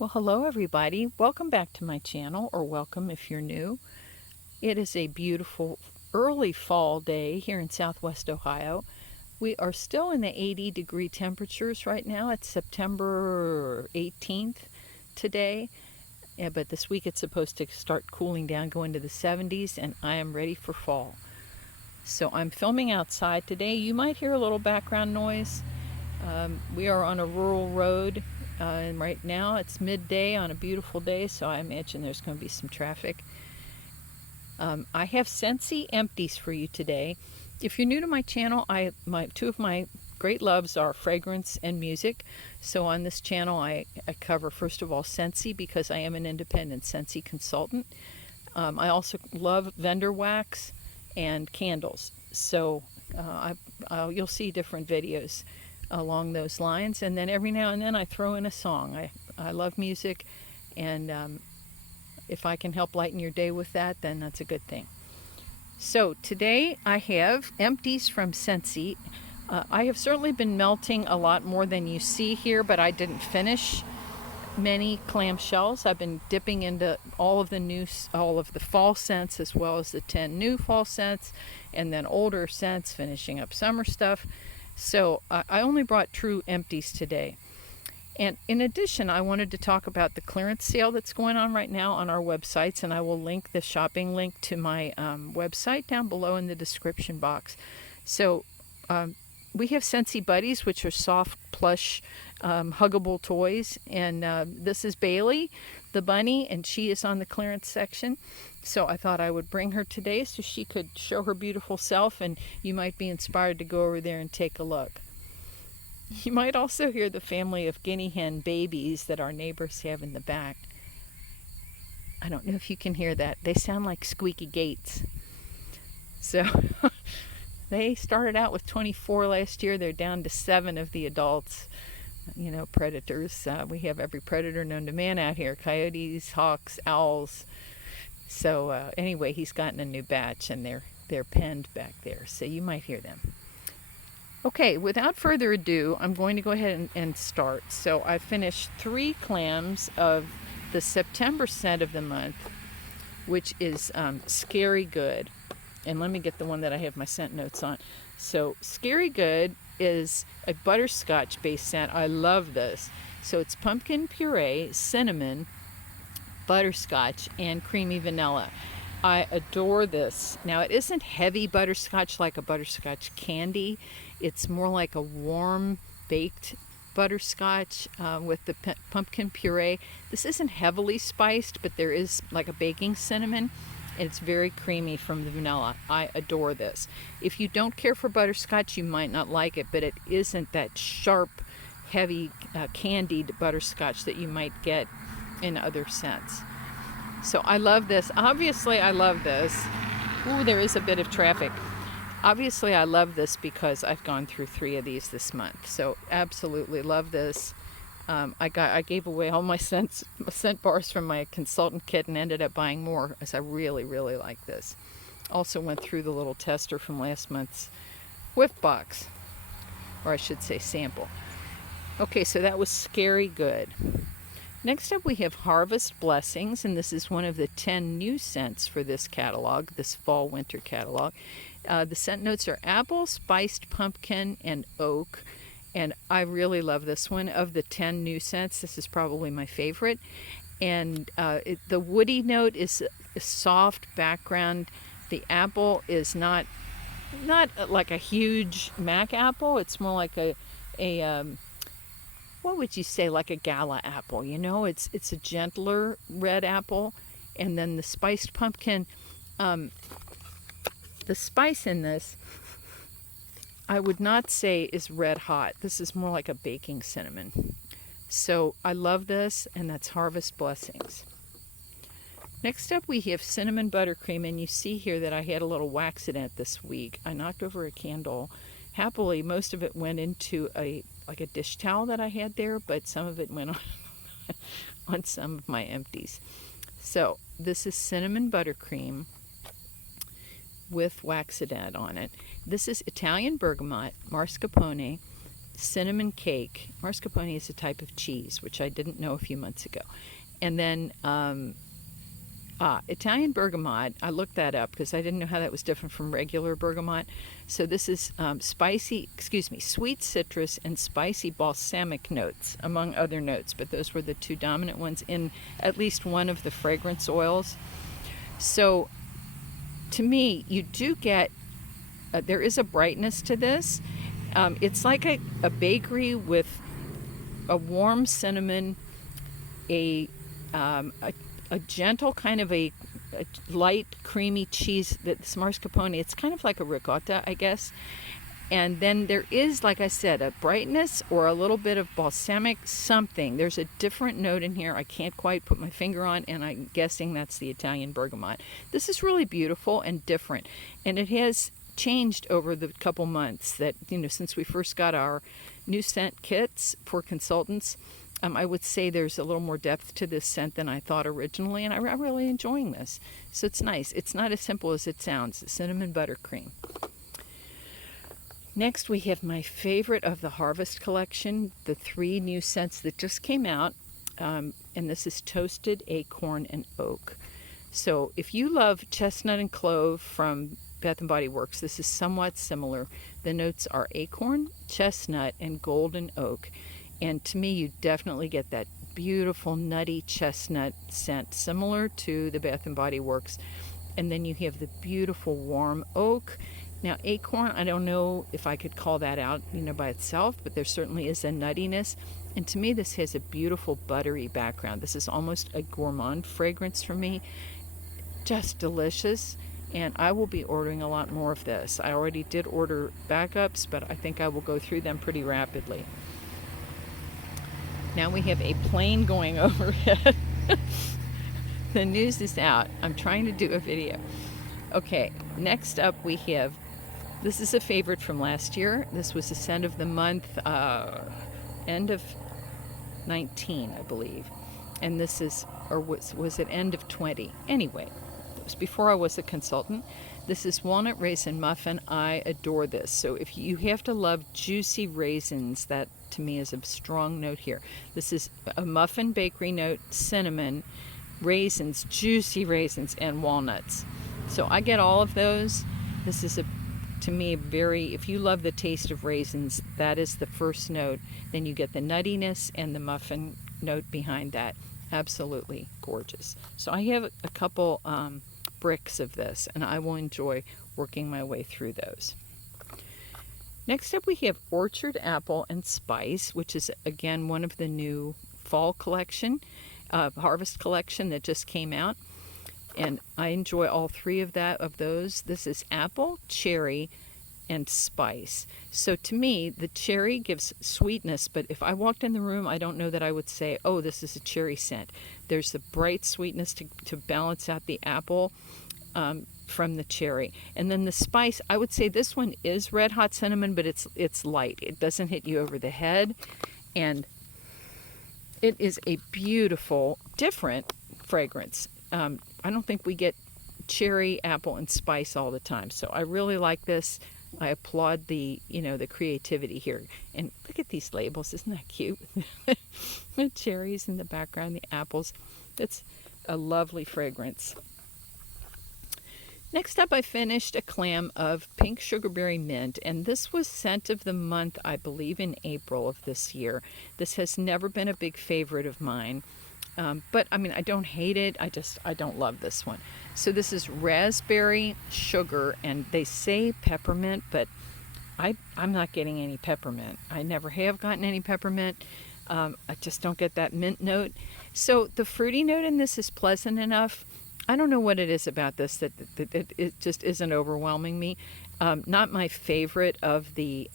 Well, hello everybody. Welcome back to my channel, or welcome if you're new. It is a beautiful early fall day here in Southwest Ohio. We are still in the 80-degree temperatures right now. It's September 18th today, but this week it's supposed to start cooling down, go into the 70s, and I am ready for fall. So I'm filming outside today. You might hear a little background noise. We are on a rural road. And right now it's midday on a beautiful day, so I imagine there's going to be some traffic. I have Scentsy Empties for you today. If you're new to my channel, two of my great loves are fragrance and music. So on this channel I cover, first of all, Scentsy, because I am an independent Scentsy consultant. I also love vendor wax and candles. So you'll see different videos along those lines, and then every now and then I throw in a song. I love music, and if I can help lighten your day with that, then that's a good thing. So today I have Empties from Scentsy. I have certainly been melting a lot more than you see here, but I didn't finish many clamshells. I've been dipping into all of the fall scents, as well as the 10 new fall scents, and then older scents, finishing up summer stuff. So I only brought true empties today. And in addition, I wanted to talk about the clearance sale that's going on right now on our websites, and I will link the shopping link to my website down below in the description box. So we have Scentsy Buddies, which are soft, plush, huggable toys, and this is Bailey, the bunny, and she is on the clearance section. So I thought I would bring her today so she could show her beautiful self, and you might be inspired to go over there and take a look. You might also hear the family of guinea hen babies that our neighbors have in the back. I don't know if you can hear that. They sound like squeaky gates. So they started out with 24 last year. They're down to 7 of the adults. You know, predators. We have every predator known to man out here. Coyotes, hawks, owls. So anyway, he's gotten a new batch, and they're penned back there. So you might hear them. Okay, without further ado, I'm going to go ahead and start. So I finished 3 clams of the September scent of the month, which is Scary Good. And let me get the one that I have my scent notes on. So Scary Good is a butterscotch-based scent. I love this. So it's pumpkin puree, cinnamon, butterscotch, and creamy vanilla. I adore this. Now, it isn't heavy butterscotch like a butterscotch candy. It's more like a warm baked butterscotch with the pumpkin puree. This isn't heavily spiced, but there is like a baking cinnamon. It's very creamy from the vanilla. I adore this. If you don't care for butterscotch, you might not like it, but it isn't that sharp, heavy candied butterscotch that you might get in other scents. So I love this. Obviously, I love this. Ooh, there is a bit of traffic. Obviously, I love this because I've gone through 3 of these this month. So absolutely love this. I gave away all my scent bars from my consultant kit and ended up buying more because I really, really like this. Also went through the little tester from last month's whiff box, or I should say sample. Okay, so that was Scary Good. Next up we have Harvest Blessings, and this is one of the 10 new scents for this catalog, this fall-winter catalog. The scent notes are apple, spiced pumpkin, and oak. And I really love this one. Of the 10 new scents, this is probably my favorite. And the woody note is a soft background. The apple is not like a huge Mac apple. It's more like a what would you say, like a gala apple, you know? It's a gentler red apple. And then the spiced pumpkin, the spice in this, I would not say is red hot. This is more like a baking cinnamon. So I love this, and that's Harvest Blessings. Next up we have Cinnamon Buttercream, and you see here that I had a little waxident this week. I knocked over a candle. Happily, most of it went into a dish towel that I had there, but some of it went on some of my empties. So this is Cinnamon Buttercream with waxident on it. This is Italian bergamot, mascarpone, cinnamon cake. Mascarpone is a type of cheese, which I didn't know a few months ago. And then Italian bergamot. I looked that up because I didn't know how that was different from regular bergamot. So this is sweet citrus and spicy balsamic notes, among other notes. But those were the two dominant ones in at least one of the fragrance oils. So to me, you do get, there is a brightness to this. It's like a bakery with a warm cinnamon, a gentle kind of a light creamy cheese that's mascarpone. It's kind of like a ricotta, I guess. And then there is, like I said, a brightness or a little bit of balsamic something. There's a different note in here I can't quite put my finger on, and I'm guessing that's the Italian bergamot. This is really beautiful and different, and it has changed over the couple months that, since we first got our new scent kits for consultants. I would say there's a little more depth to this scent than I thought originally, and I'm really enjoying this. So it's nice. It's not as simple as it sounds. Cinnamon buttercream. Next, we have my favorite of the Harvest collection, the 3 new scents that just came out, and this is Toasted Acorn and Oak. So if you love chestnut and clove from Bath & Body Works, this is somewhat similar. The notes are acorn, chestnut, and golden oak. And to me, you definitely get that beautiful nutty chestnut scent, similar to the Bath & Body Works. And then you have the beautiful warm oak. Now, acorn, I don't know if I could call that out, by itself, but there certainly is a nuttiness. And to me, this has a beautiful buttery background. This is almost a gourmand fragrance for me. Just delicious. And I will be ordering a lot more of this. I already did order backups, but I think I will go through them pretty rapidly. Now we have a plane going overhead. The news is out. I'm trying to do a video. Okay, next up we have, this is a favorite from last year. This was the scent of the month, end of 19, I believe. And this is, or was it end of 20? Anyway, it was before I was a consultant. This is Walnut Raisin Muffin. I adore this. So if you have to love juicy raisins, that to me is a strong note here. This is a muffin bakery note, cinnamon, raisins, juicy raisins, and walnuts. So I get all of those. This is to me, if you love the taste of raisins, that is the first note. Then you get the nuttiness and the muffin note behind that. Absolutely gorgeous. So I have a couple bricks of this, and I will enjoy working my way through those. Next up, we have Orchard Apple and Spice, which is, again, one of the new fall collection, harvest collection that just came out. And I enjoy all 3 of those. This is apple, cherry, and spice. So to me, the cherry gives sweetness, but if I walked in the room, I don't know that I would say, oh, this is a cherry scent. There's the bright sweetness to balance out the apple from the cherry. And then the spice, I would say this one is red hot cinnamon, but it's light. It doesn't hit you over the head. And it is a beautiful, different fragrance. I don't think we get cherry, apple, and spice all the time. So I really like this. I applaud the creativity here. And look at these labels. Isn't that cute? The cherries in the background, the apples. That's a lovely fragrance. Next up, I finished a clam of pink sugarberry mint, and this was scent of the month, I believe, in April of this year. This has never been a big favorite of mine. But I mean, I don't hate it. I don't love this one. So this is raspberry sugar, and they say peppermint, but I'm not getting any peppermint. I never have gotten any peppermint. I just don't get that mint note. So the fruity note in this is pleasant enough. I don't know what it is about this that it just isn't overwhelming me. Not my favorite of the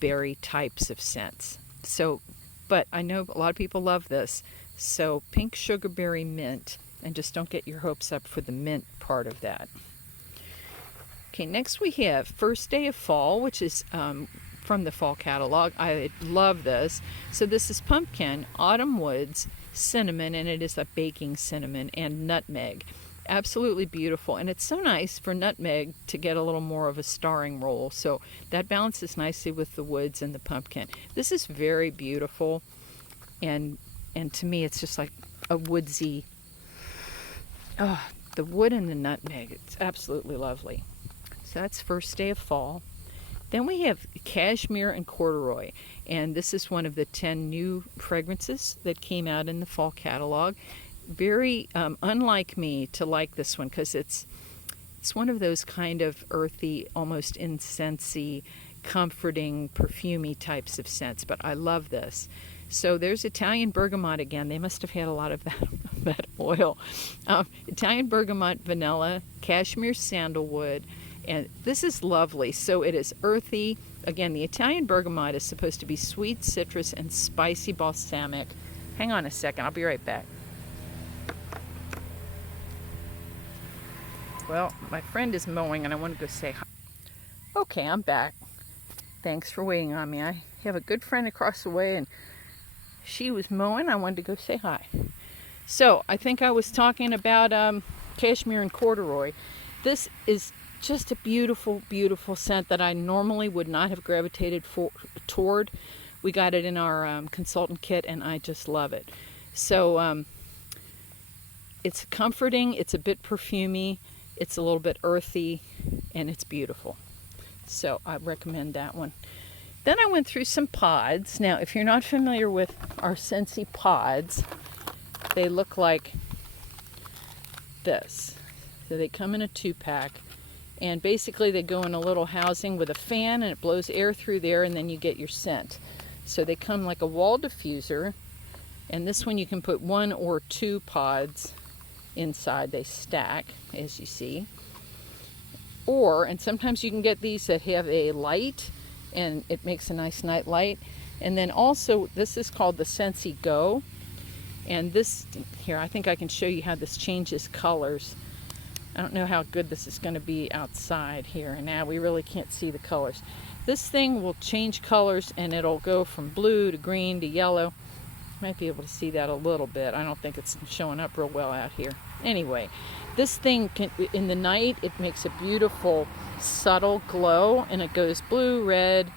berry types of scents. So, but I know a lot of people love this. So pink sugarberry mint, and just don't get your hopes up for the mint part of that. Okay, next we have First Day of Fall, which is from the fall catalog. I love this. So this is pumpkin, autumn woods, cinnamon, and it is a baking cinnamon, and nutmeg. Absolutely beautiful. And it's so nice for nutmeg to get a little more of a starring role. So that balances nicely with the woods and the pumpkin. This is very beautiful. And to me, it's just like a woodsy, oh, the wood and the nutmeg. It's absolutely lovely. So that's first day of fall. Then we have cashmere and corduroy. And this is one of the 10 new fragrances that came out in the fall catalog. Very unlike me to like this one, because it's one of those kind of earthy, almost incensey, comforting, perfumey types of scents, but I love this. So there's Italian bergamot again. They must have had a lot of that oil. Italian bergamot, vanilla, cashmere sandalwood, and this is lovely. So it is earthy. Again, the Italian bergamot is supposed to be sweet citrus and spicy balsamic. Hang on a second, I'll be right back. Well, my friend is mowing and I want to go say hi. Okay, I'm back. Thanks for waiting on me. I have a good friend across the way and she was mowing. I wanted to go say hi. So, I think I was talking about cashmere and corduroy. This is just a beautiful, beautiful scent that I normally would not have gravitated toward. We got it in our consultant kit and I just love it. So, it's comforting, it's a bit perfumey. It's a little bit earthy, and it's beautiful. So I recommend that one. Then I went through some pods. Now, if you're not familiar with our Scentsy pods, they look like this. So they come in a 2-pack, and basically they go in a little housing with a fan, and it blows air through there, and then you get your scent. So they come like a wall diffuser, and this one you can put 1 or 2 pods inside. They stack, as you see. And sometimes you can get these that have a light and it makes a nice night light. And then also, this is called the Scentsy Go. And this, here, I think I can show you how this changes colors. I don't know how good this is going to be outside here. And now we really can't see the colors. This thing will change colors and it'll go from blue to green to yellow. Might be able to see that a little bit. I don't think it's showing up real well out here. Anyway, this thing in the night, it makes a beautiful subtle glow, and it goes blue, red,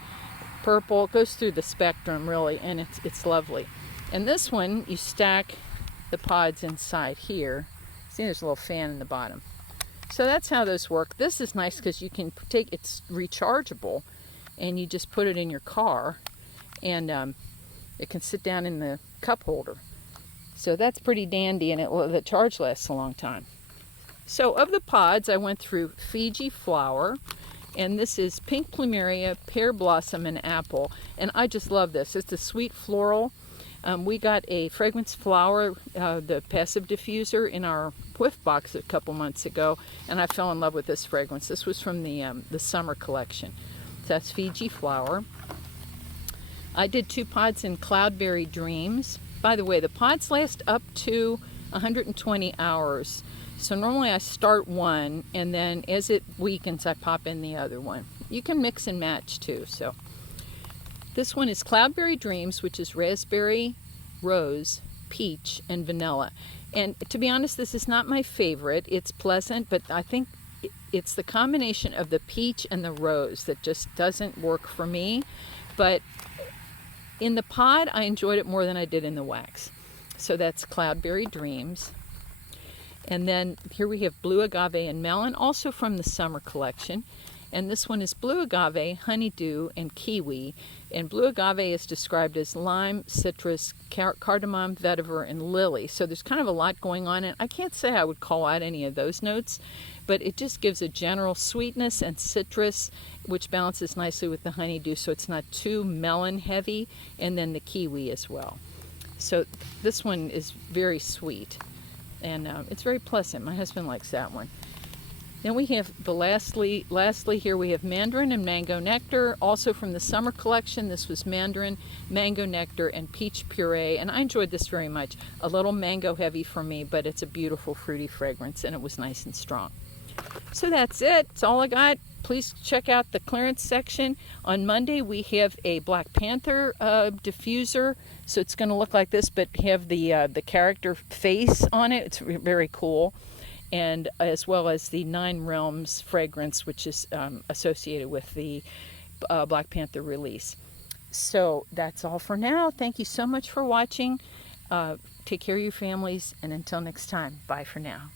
purple. It goes through the spectrum really, and it's lovely. And this one, you stack the pods inside here. See, there's a little fan in the bottom. So that's how those work. This is nice because you can it's rechargeable, and you just put it in your car, and it can sit down in the cup holder. So that's pretty dandy, and the charge lasts a long time. So of the pods, I went through Fiji Flower, and this is Pink Plumeria, Pear Blossom, and Apple. And I just love this. It's a sweet floral. We got a fragrance flower, the passive diffuser, in our whiff box a couple months ago, and I fell in love with this fragrance. This was from the summer collection. So that's Fiji Flower. I did 2 pods in Cloudberry Dreams. By the way, the pods last up to 120 hours. So normally I start one, and then as it weakens, I pop in the other one. You can mix and match too. So this one is Cloudberry Dreams, which is raspberry, rose, peach, and vanilla. And to be honest, this is not my favorite. It's pleasant, but I think it's the combination of the peach and the rose that just doesn't work for me. But in the pod, I enjoyed it more than I did in the wax. So that's Cloudberry Dreams. And then here we have Blue Agave and Melon, also from the summer collection. And this one is Blue Agave, Honeydew, and Kiwi. And Blue Agave is described as lime, citrus, cardamom, vetiver, and lily. So there's kind of a lot going on. And I can't say I would call out any of those notes, but it just gives a general sweetness and citrus, which balances nicely with the honeydew, so it's not too melon heavy, and then the kiwi as well. So this one is very sweet, and it's very pleasant. My husband likes that one. Then we have lastly here we have Mandarin and Mango Nectar, also from the summer collection. This was Mandarin, Mango Nectar, and Peach Puree, and I enjoyed this very much. A little mango heavy for me, but it's a beautiful fruity fragrance, and it was nice and strong. So that's it. That's all I got. Please check out the clearance section. On Monday we have a Black Panther diffuser. So it's going to look like this, but have the character face on it. It's very cool. and as well as the Nine Realms fragrance, which is associated with the Black Panther release. So that's all for now. Thank you so much for watching. Take care of your families, and until next time, bye for now.